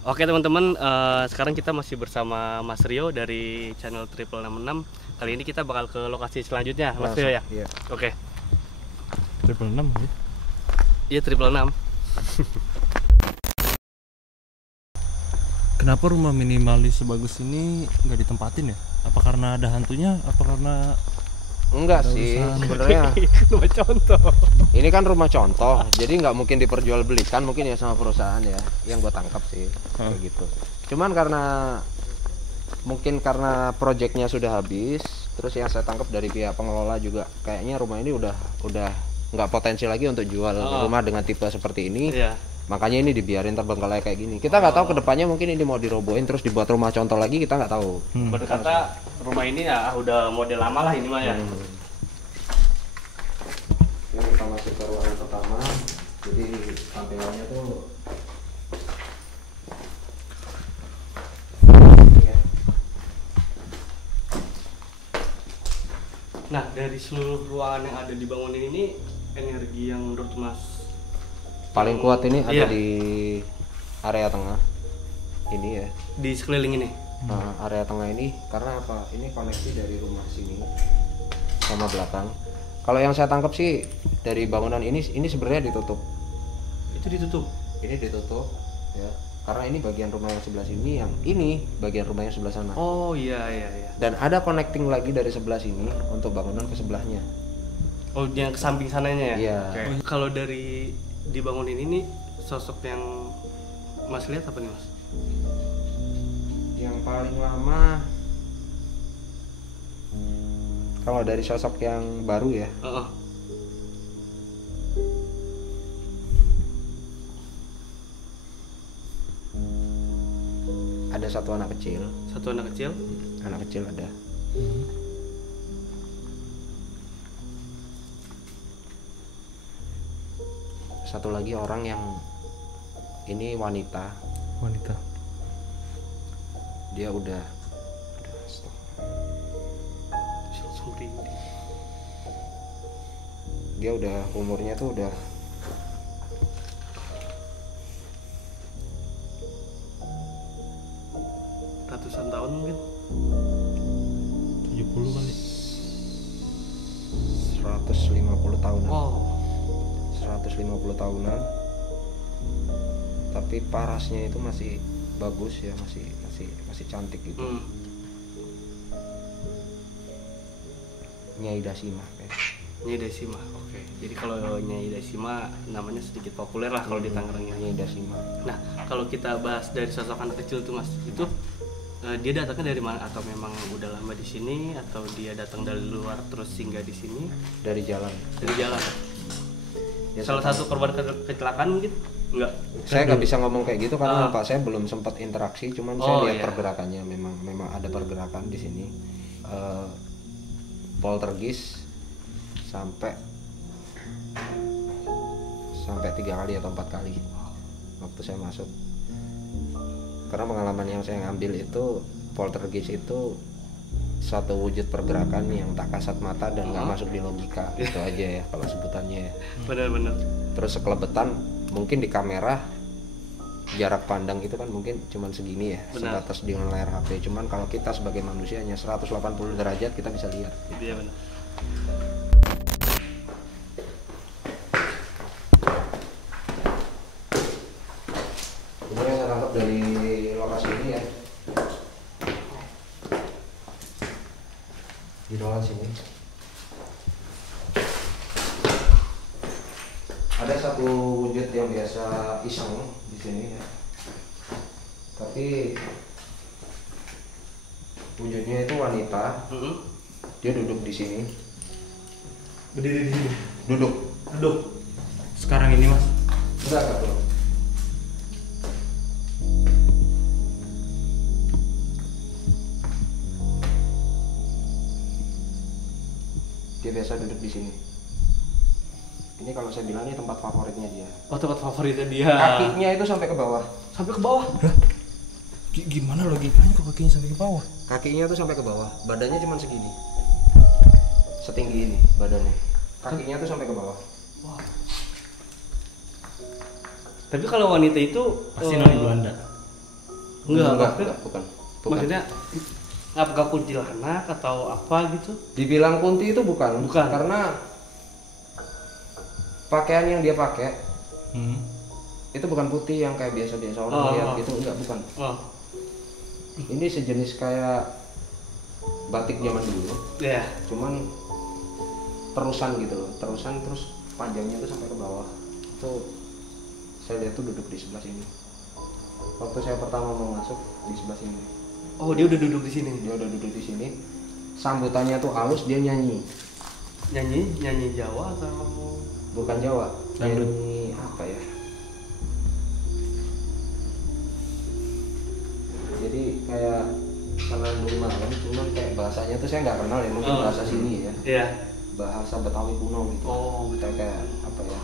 Oke teman-teman, sekarang kita masih bersama Mas Rio dari channel Triple 66. Kali ini kita bakal ke lokasi selanjutnya, Mas Rio ya? Iya. Oke. Triple 6 ya? Iya, Triple 6. Kenapa rumah minimalis sebagus ini nggak ditempatin ya? Apa karena ada hantunya? Apa karena Enggak ada sih, urusan? sebenarnya Cuma contoh. ini kan rumah contoh, jadi nggak mungkin diperjualbelikan mungkin ya sama perusahaan ya, yang gue tangkap sih kayak gitu. Cuman mungkin karena proyeknya sudah habis, terus yang saya tangkap dari pihak pengelola juga kayaknya rumah ini udah nggak potensi lagi untuk jual rumah dengan tipe seperti ini. Iya. Makanya ini dibiarin terbengkalai kayak gini. Kita nggak tahu kedepannya mungkin ini mau dirobohin terus dibuat rumah contoh lagi, kita nggak tahu. Berkata rumah ini ya udah model lama lah ini mah ya. Ini kita masuk ke ruangan pertama. Jadi tampilannya tuh ya. Nah, dari seluruh ruangan yang ada dibangunin ini, energi yang menurut Mas Paling kuat ini ada Iya. di area tengah ini ya. di sekeliling ini. Nah, area tengah ini karena apa? Ini koneksi dari rumah sini sama belakang. Kalau yang saya tangkap sih dari bangunan ini sebenarnya ditutup. Itu ditutup. Ini ditutup ya. Karena ini bagian rumah yang sebelah sini, yang ini bagian rumah yang sebelah sana. Oh iya iya iya. Dan ada connecting lagi dari sebelah sini untuk bangunan ke sebelahnya. Oh, yang ke samping sananya ya? Iya. Oke. Kalau dari dibangunin ini, sosok yang Mas lihat apa nih Mas? Yang paling lama kalau dari sosok yang baru ya, Heeh. ada satu anak kecil. Satu anak kecil. Anak kecil ada. Satu lagi orang yang ini wanita. wanita? Dia udah stop. Langsung merinding. Dia udah umurnya tuh udah Ratusan tahun mungkin. 70 kali. 150 tahunan. Wow. 150 tahunan. Tapi parasnya itu masih bagus ya, masih cantik gitu. Nyai Dasima kayak. Nyai Dasima. Oke. Jadi kalau Nyai Dasima namanya sedikit populer lah kalau di Tangerang ini. Nyai Dasima. Nah, kalau kita bahas dari sosok anak kecil tuh Mas, itu dia datangnya dari mana, atau memang udah lama di sini, atau dia datang dari luar terus singgah di sini Dari jalan. dari jalan? Ya, Salah satu korban kecelakaan mungkin? Enggak. Saya nggak bisa ngomong kayak gitu karena apa? Saya belum sempat interaksi, cuman saya Oh, lihat iya. pergerakannya memang ada pergerakan di sini. Poltergeist sampai 3 kali atau 4 kali waktu saya masuk. Karena pengalaman yang saya ngambil itu poltergeist itu suatu wujud pergerakan yang tak kasat mata dan nggak masuk di logika. Itu aja ya kalau sebutannya ya. Benar-benar. Terus sekelebetan mungkin di kamera jarak pandang itu kan mungkin cuman segini ya, Benar. sebatas dengan layar HP. Cuman kalau kita sebagai manusia hanya 180 derajat kita bisa lihat. Itu ya benar. Ini yang saya tangkap dari lokasi ini ya, di ruangan sini ada satu wujud yang biasa iseng di sini ya, tapi wujudnya itu wanita. Dia duduk di sini, Berdiri di sini. duduk. Sekarang ini Mas? Enggak belum. Dia biasa duduk di sini. Ini kalau saya bilang ini tempat favoritnya dia. Oh, tempat favoritnya dia. Kakinya itu sampai ke bawah. Sampai ke bawah. Gimana logikanya kok kakinya sampai ke bawah? Kakinya tuh sampai ke bawah. Badannya cuma segini. Setinggi ini badannya. Kakinya tuh sampai ke bawah. Wah. Tapi kalau wanita itu Pasti noni Belanda. Enggak. Bukan. Maksudnya apakah kuntilanak atau apa gitu? Dibilang kunti itu bukan. Bukan. Karena pakaian yang dia pakai itu bukan putih yang kayak biasa-biasa orang lihat gitu, enggak, bukan. Ini sejenis kayak batik zaman dulu. Iya. Cuman terusan gitu loh, terus panjangnya tuh sampai ke bawah. Tuh saya lihat tuh duduk di sebelah sini. Waktu saya pertama mau masuk di sebelah sini. Oh, dia udah duduk di sini. Dia udah duduk di sini. Sambutannya tuh halus, dia nyanyi. Nyanyi Jawa atau Bukan Jawa. Dangdut. Nyanyi apa ya? Jadi kayak senandung malam, cuman kayak bahasanya tuh saya nggak kenal ya, mungkin bahasa sini ya. Iya. Bahasa Betawi kuno gitu. Oh, Kayak apa ya?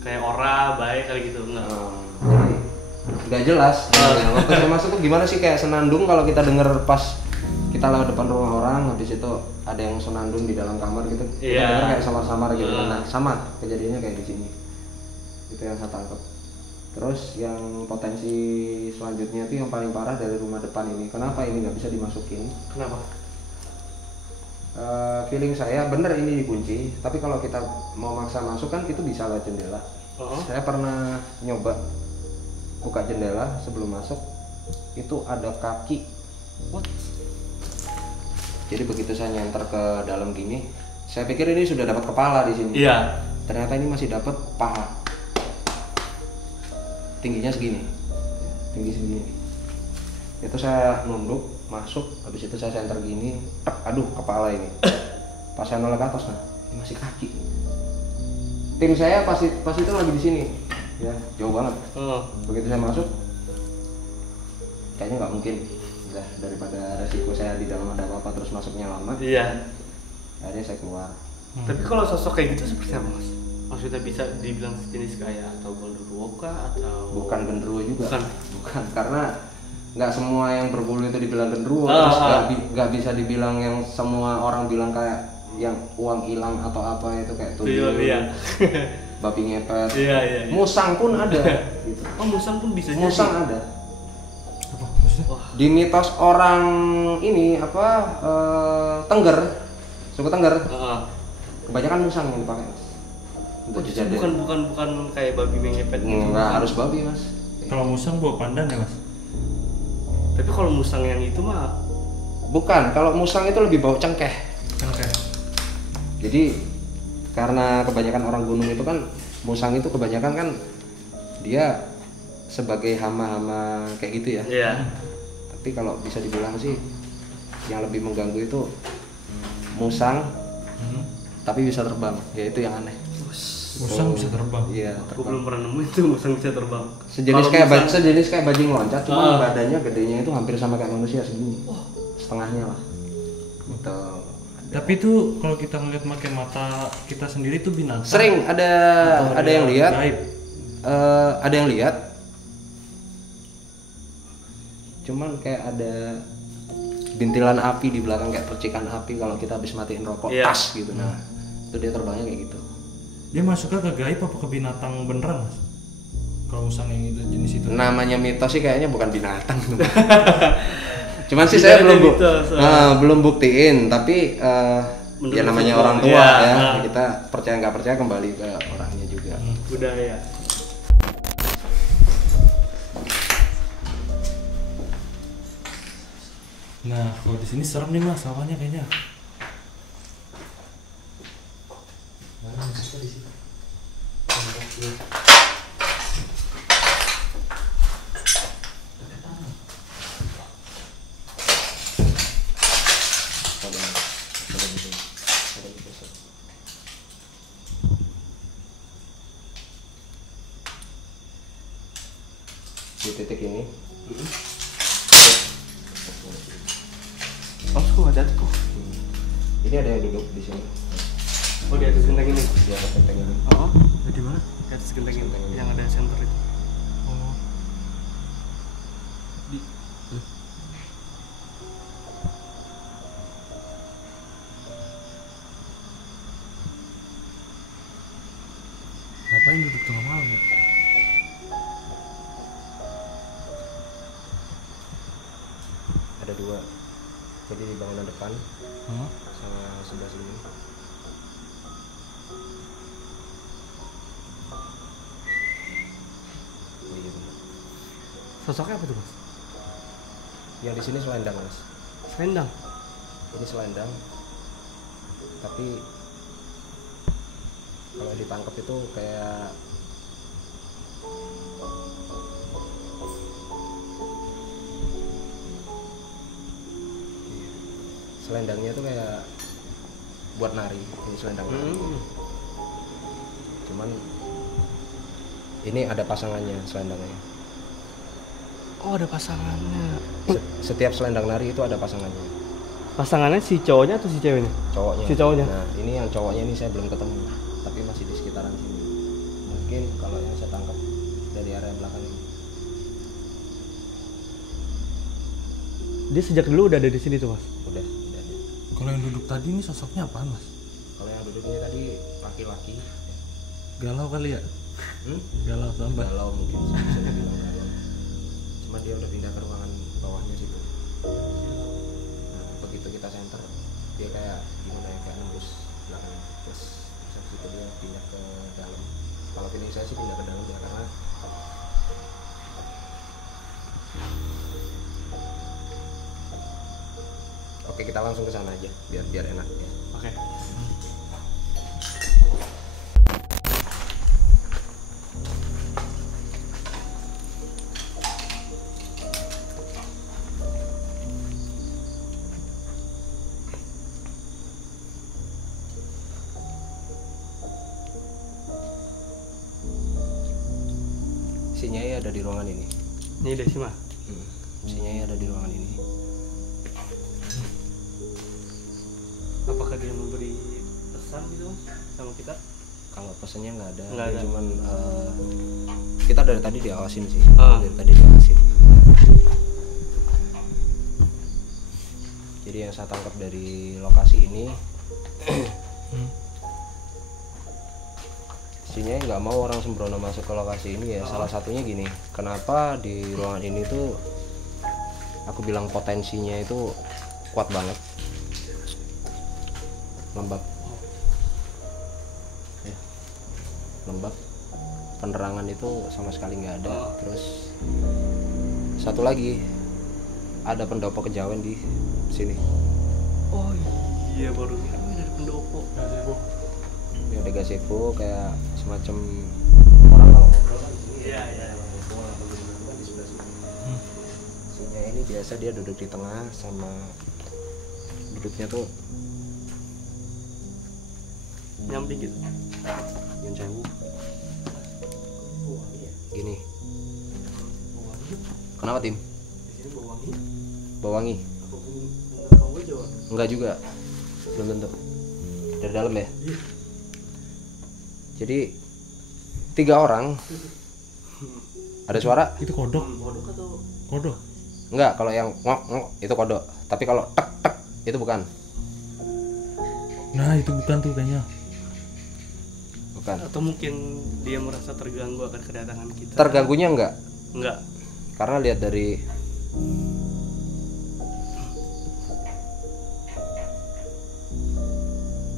kayak ora baik kali gitu enggak? Jadi nggak jelas. Nah, waktu saya masuk tuh gimana sih, kayak senandung kalau kita denger pas kita lewat depan rumah orang, habis itu ada yang senandung di dalam kamar gitu. Kita Iya. denger kayak samar-samar gitu. Nah, sama kejadiannya kayak di sini. Itu yang saya tangkap. Terus yang potensi selanjutnya itu yang paling parah dari rumah depan ini. Kenapa ini nggak bisa dimasukin? Kenapa? Feeling saya bener ini dikunci, tapi kalau kita mau maksa masuk kan itu bisa lewat jendela. Saya pernah nyoba buka jendela sebelum masuk, itu ada kaki. What? Jadi begitu saya nyenter ke dalam gini, saya pikir ini sudah dapat kepala di sini. Iya. Ternyata ini masih dapat paha. Tingginya segini, tinggi segini. Itu saya nunduk masuk, habis itu saya center gini, tek, aduh kepala ini. Pas saya nolak ke atas, nah ini masih kaki. Tim saya pas itu lagi di sini, ya jauh banget. Begitu saya masuk, kayaknya nggak mungkin. Udah, daripada resiko saya di dalam ada apa-apa terus masuknya lama. Iya. Akhirnya saya keluar. Tapi kalau sosok kayak gitu seperti apa, Mas? Maksudnya bisa dibilang sejenis kayak atau gondoruo kah atau Bukan genderuwo juga. Bukan. Karena nggak semua yang berbulu itu dibilang genderuwo. Terus nggak bisa dibilang yang semua orang bilang kayak yang uang hilang atau apa itu kayak tuyul, Iya. babi ngepet. Iya. Musang pun ada. Gitu. Oh, musang pun bisa jadi. Musang ada. Apa maksudnya? Wah, Di mitos orang ini apa Tengger, suku Tengger, kebanyakan musang yang dipakai, Mas. Untuk justru dijadiin. bukan kayak babi mengepet gitu. Nggak harus babi, Mas. Kalau musang bawa pandan ya mas? Tapi kalau musang yang itu mah Bukan, kalau musang itu lebih bau cengkeh. Oke. Jadi karena kebanyakan orang gunung itu kan musang itu kebanyakan kan dia sebagai hama-hama kayak gitu ya. iya. Tapi kalau bisa dibilang sih yang lebih mengganggu itu musang tapi bisa terbang, ya itu yang aneh. Musang bisa terbang. Iya, Aku terbang. belum pernah nemu itu musang bisa terbang. Sejenis Kalau kayak musang- sejenis kayak bajing loncat, cuma badannya gedenya itu hampir sama kayak manusia segini. Setengahnya lah. Gitu. Tapi itu kalau kita ngeliat pakai mata kita sendiri tuh binatang. Sering ada yang lihat. Gaib. Ada yang lihat. Cuman kayak ada bintilan api di belakang, kayak percikan api kalau kita habis matiin rokok, Iya. tas gitu. Nah, itu dia terbangnya kayak gitu. Dia masuknya ke gaib apa ke binatang beneran mas? Kalau musang yang itu jenis itu. Namanya mitos sih kayaknya bukan binatang. Cuman sih Bisa saya aja mitos, belum buktiin, tapi Menurut ya namanya hukum, orang tua iya, ya. nah. Kita percaya nggak percaya kembali ke orangnya juga. budaya. Nah kalau di sini serem nih mas, sawahnya kayaknya. Di titik ini Oh, kok ada tuh? ini ada yang duduk di sini Oh, di atas genteng ini. di atas genteng ini. Oh, di mana? Di atas genteng ini yang ada senter itu. Oh. Di Ngapain duduk tengah malam ya? dua, jadi di bangunan depan Hah? sama sebelah sini. Oh, iya benar. Sosoknya apa tuh mas? Yang di sini selendang mas. Selendang. Ini selendang, tapi kalau ditangkap itu kayak selendangnya tuh kayak buat nari, ini selendang nari. Cuman ini ada pasangannya selendangnya. Oh ada pasangannya. Setiap selendang nari itu ada pasangannya. Pasangannya si cowoknya atau si ceweknya? Cowoknya. Si cowoknya. Nah ini yang cowoknya ini saya belum ketemu, tapi masih di sekitaran sini. Mungkin kalau yang saya tangkap dari area belakang ini. Dia sejak dulu udah ada di sini tuh mas. Udah ada. Kalau yang duduk tadi ini sosoknya apaan mas? Kalau yang duduknya tadi laki-laki. Galau kali ya? Galau sampai. Galau mungkin bisa dibilang galau. Cuma dia udah pindah ke ruangan bawahnya situ. Nah, begitu kita center, dia kayak gimana ya, kayak nembus belakang. Terus habis itu dia pindah ke dalam. Kalau feeling saya sih pindah ke dalam ya, karena oke kita langsung ke sana aja biar enak ya. Oke. Si Nyai ada di ruangan ini. Ini Desima. Si Nyai ada di ruangan ini. Apakah dia memberi pesan gitu mas sama kita? Kalau pesannya nggak ada, Nggak dia ada. cuman kita dari tadi diawasin sih, Ah. dari tadi diawasin. Jadi yang saya tangkap dari lokasi ini, Sinyai nggak mau orang sembrono masuk ke lokasi ini ya. Salah satunya gini, kenapa di ruangan ini tuh aku bilang potensinya itu kuat banget, lembab, ya, lembab, penerangan itu sama sekali nggak ada. Terus satu lagi, ada pendopo kejawen di sini. Oh iya baru ini dari pendopo. Ini ada gazebo kayak semacam orang kalau ngobrol kan di sini. Iya iya. Ngobrol atau gimana kan di sebelah sini. Sinyai ini biasa dia duduk di tengah, sama duduknya tuh Nyamping gitu. yang sewu gini. Kenapa tim? Di sini bau wangi. Bau wangi? Apapun enggak kamu Jawa. Enggak juga, belum tentu. Dari dalam ya. Iya. Jadi 3 orang. Ada suara? Itu kodok. Kodok atau Kodok. Enggak, kalau yang ngok ngok itu kodok. Tapi kalau tek tek itu bukan. Nah itu bukan tuh kayaknya. Bukan. atau mungkin dia merasa terganggu akan kedatangan kita? Terganggunya enggak? Enggak. Karena lihat dari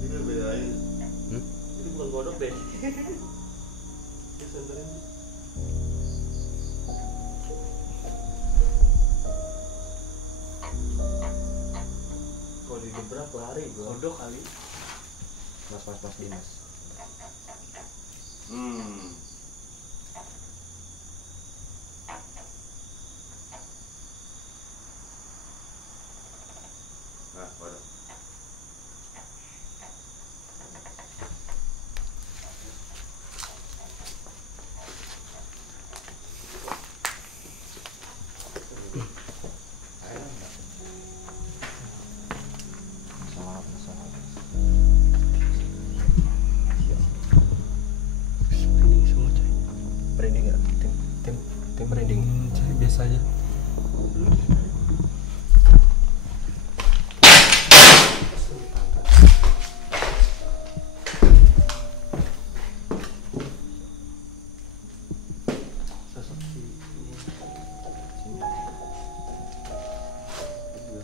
Itu bedain. Hmm? Itu bukan kodok deh. Senterin. kalau digebrak lari gua. Kodok kali. Mas Dimas. Nah, kodok. Salah. Merinding semua coy. Merinding enggak? Tim merinding. Saya biasa aja. Sosok si ini. Juga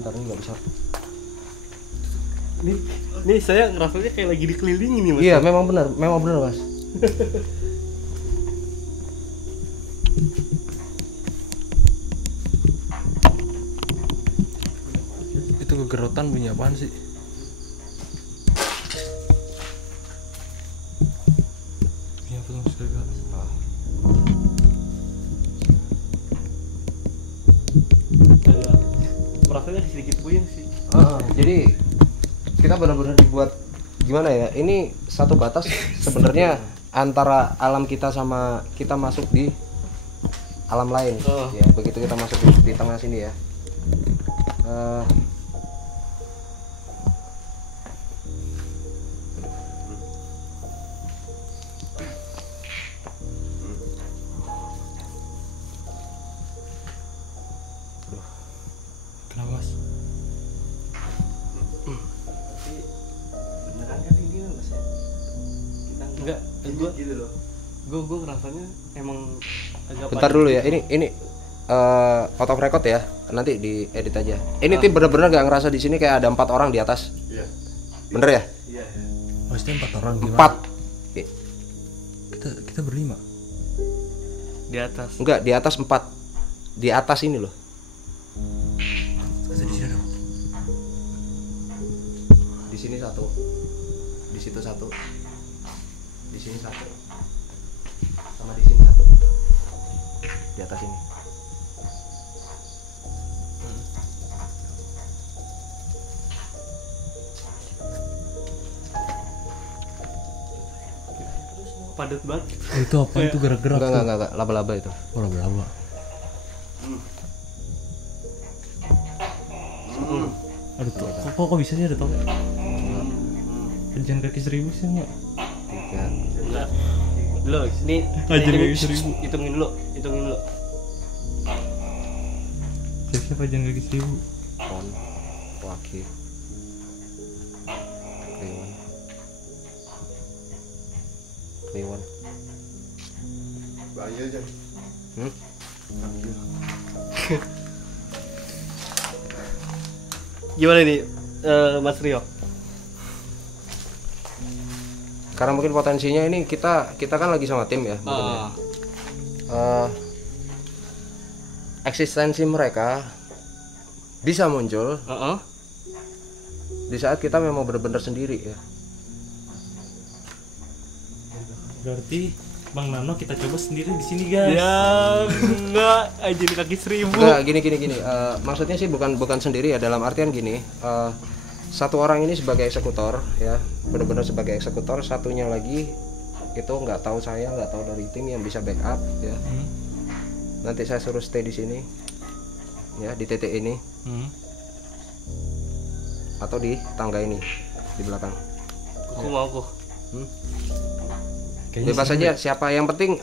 Bentar ini nggak bisa. Nih saya ngerasanya kayak lagi dikelilingi nih mas. Iya memang benar mas. Itu kegerotan bunyi apaan sih? Bunyi apa tuh Mas Rega? Rasanya sedikit puyeng sih. Jadi kita benar-benar dibuat gimana ya? Ini satu batas sebenarnya antara alam kita sama kita masuk di alam lain. Ya begitu kita masuk di tengah sini ya. Kenapa Mas? Beneran kan ini mas ya? Kita enggak, gue gitu loh. Gue ngerasanya emang agak. Bentar dulu ya. Ini out of record ya. Nanti diedit aja. Ini tim benar-benar gak ngerasa di sini kayak ada 4 orang di atas. Iya. Bener ya? Iya. Maksudnya 4 orang gimana? 4. Kita berlima. Di atas. Enggak, di atas 4. Di atas ini loh. Kita di sini dong. Di sini 1. Di situ 1. Di sini 1. Sama di sini 1. Di atas ini. Padat banget. Itu apa? Itu gerak-gerak. Enggak, laba-laba itu. Oh, laba-laba. Aduh, kok bisa sih ada tau? Pejalan kaki 1000 sih enggak? 3. Enggak. Lo ini Aja ini- kaki 1000. hitungin dulu. Siapa pejalan kaki 1000? Pon. Waki. Kliwon. Bahaya aja. Gimana nih Mas Rio? Karena mungkin potensinya ini kita kan lagi sama tim ya. mungkin ya. Eksistensi mereka bisa muncul di saat kita memang benar-benar sendiri ya. Berarti Bang Nano kita coba sendiri di sini, guys. Ya enggak aja di kaki 1000. Enggak, gini. Maksudnya sih bukan sendiri ya, dalam artian gini. Satu orang ini sebagai eksekutor ya, benar-benar sebagai eksekutor. Satunya lagi itu nggak tahu saya, nggak tahu dari tim yang bisa backup ya. Nanti saya suruh stay di sini ya, di titik ini atau di tangga ini di belakang. Aku mau kok. Bebas aja siapa, yang penting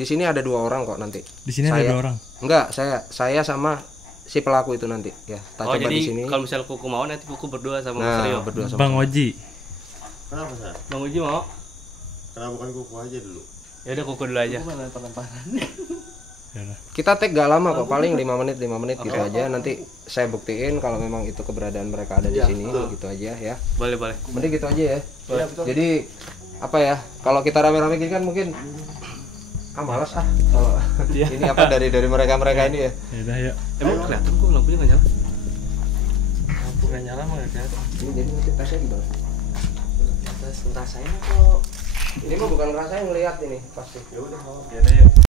di sini ada 2 orang kok nanti. Di sini ada 2 orang. Enggak, saya sama si pelaku itu nanti ya. Tak Oh coba jadi di sini. kalau misalnya Kuku mau nanti Kuku berdua sama Mas Rio. Nah, berdua sama. Bang Oji. Kenapa Sar? Bang Uji mau? Kenapa bukan kuku aja dulu? Ya udah Kuku dulu aja. Ya udah. Kita tag gak lama kok, paling 5 menit gitu aja. Nanti saya buktiin kalau memang itu keberadaan mereka ada di sini gitu aja ya. Boleh. Mending gitu aja ya. Jadi apa ya? Kalau kita rame-rame gini kan mungkin malas kalau ini apa dari mereka ini ya. Ya udah ya. Emang kelihatan kok lampunya nggak nyala? Lampu enggak nyala mah enggak kelihatan. Ini jadi nanti tesnya gimana? Tes rasain kok. Ini mah bukan ngerasain, ngeliat ini pasti. Ya udah yuk.